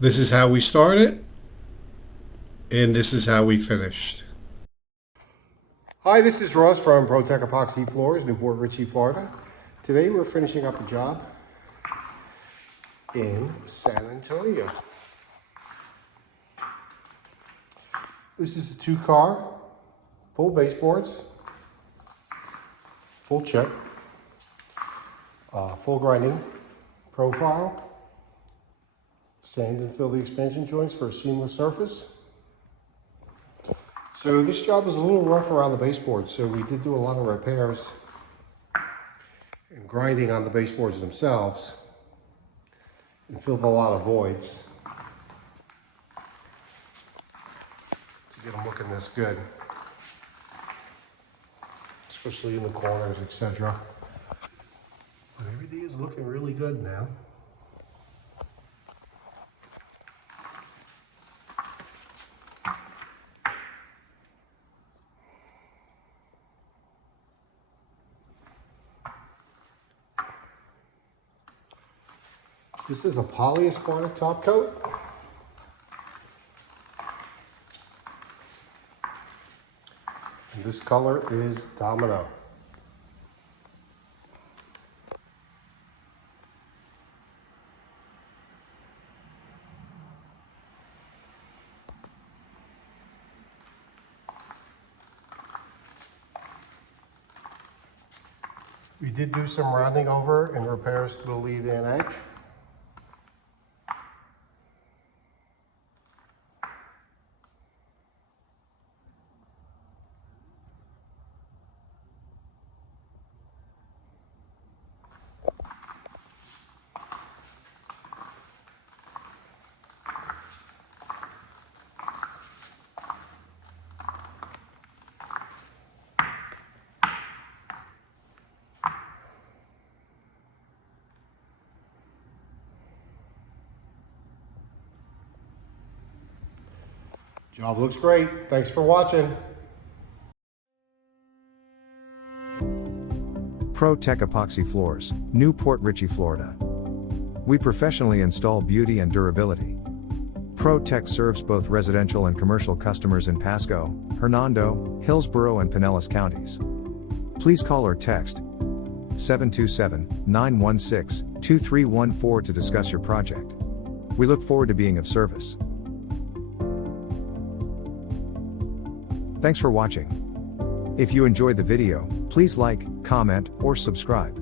This is how we started, and this is how we finished. Hi, this is Ross from ProTech Epoxy Floors, Newport Richey, Florida. Today we're finishing up a job in San Antonio. This is a 2-car, full baseboards, full chip, full grinding profile. Sand and fill the expansion joints for a seamless surface. So this job was a little rough around the baseboard, so we did do a lot of repairs and grinding on the baseboards themselves and filled a lot of voids to get them looking this good, especially in the corners, etc. But everything is looking really good now. This is a polyaspartic top coat. And this color is Domino. We did do some rounding over and repairs to the lead-in edge. Job looks great. Thanks for watching. ProTech Epoxy Floors, Newport Richey, Florida. We professionally install beauty and durability. ProTech serves both residential and commercial customers in Pasco, Hernando, Hillsborough and Pinellas counties. Please call or text 727-916-2314 to discuss your project. We look forward to being of service. Thanks for watching. If you enjoyed the video, please like, comment, or subscribe.